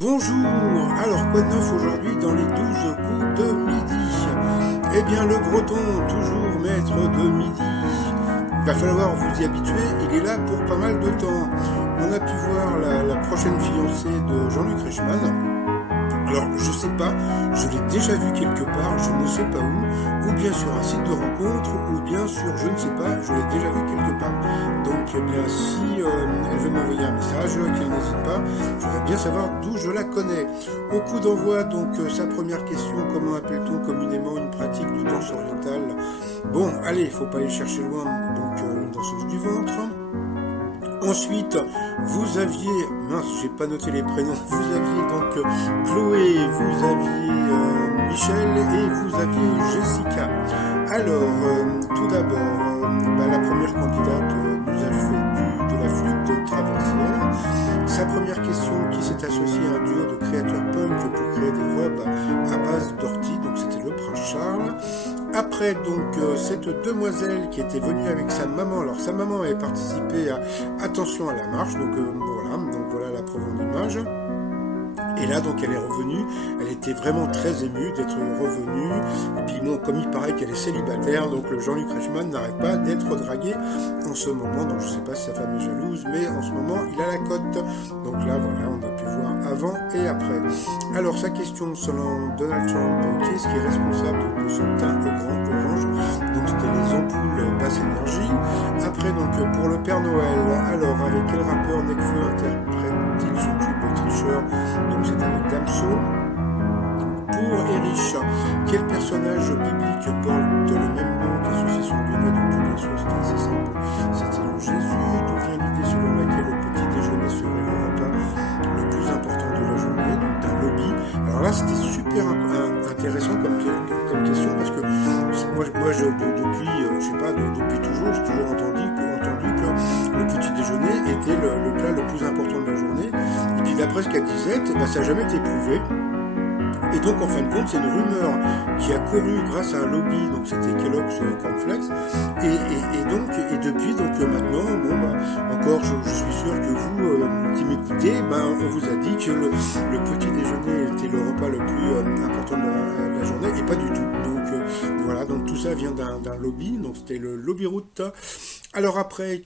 Bonjour, alors quoi de neuf aujourd'hui dans les 12 coups de midi? Eh bien le breton, toujours maître de midi. Il va falloir vous y habituer, il est là pour pas mal de temps. On a pu voir la prochaine fiancée de Jean-Luc Reichmann. Alors je sais pas, je l'ai déjà vu quelque part, je ne sais pas où, ou bien sur un site de rencontre, ou bien sur je ne sais pas, je l'ai déjà vu quelque part. Donc eh bien si elle veut m'envoyer un message, qu'elle n'hésite pas, je voudrais bien savoir d'où je la connais. Au coup d'envoi, donc sa première question, comment appelle-t-on communément une pratique de danse orientale? Bon, allez, il faut pas aller chercher loin, donc une danseuse du ventre. Ensuite, vous aviez, mince, j'ai pas noté les prénoms, vous aviez donc Chloé, vous aviez Michel et vous aviez Jessica. Alors, tout d'abord, la première candidate nous a fait de la flûte traversière. Sa première question qui s'est associée à un duo de créateurs punk pour créer des robes à base d'ortie, donc c'était le prince Charles. Après donc cette demoiselle qui était venue avec sa maman, alors sa maman avait participé à Attention à la marche, donc voilà la preuve en image. Et là, donc, elle est revenue. Elle était vraiment très émue d'être revenue. Et puis, bon, comme il paraît qu'elle est célibataire, donc le Jean-Luc Reichmann n'arrête pas d'être dragué en ce moment. Donc, je ne sais pas si sa femme est jalouse, mais en ce moment, il a la cote. Donc là, voilà, on a pu voir avant et après. Alors, sa question selon Donald Trump, qui est-ce qui est responsable de son teint au grand orange? Donc, c'était les ampoules basse énergie. Après, donc, pour le Père Noël, alors, avec quel rappeur Nekfeu interprète-t-il son tube tricheur? Donc, c'est avec Damso. Pour Erich, quel personnage biblique porte le même nom qu'associé son donné? Donc bien sûr c'était assez simple, c'était dans Jésus. D'où vient l'idée selon laquelle le petit déjeuner serait le repas le plus important de la journée, donc d'un lobby? Alors là c'était super intéressant comme question, parce que depuis, je sais pas, depuis toujours, j'ai toujours entendu que le petit déjeuner était le plat le plus important de la journée. Et puis d'après ce qu'elle disait, ça n'a jamais été prouvé. Et donc en fin de compte, c'est une rumeur qui a couru grâce à un lobby, donc c'était Kellogg's Cornflakes, et depuis, maintenant, encore je suis sûr que vous qui m'écoutez, on vous a dit que le petit déjeuner était le repas le plus important de la journée, et pas du tout. Donc voilà, donc tout ça vient d'un lobby, donc c'était le lobby route. Alors après,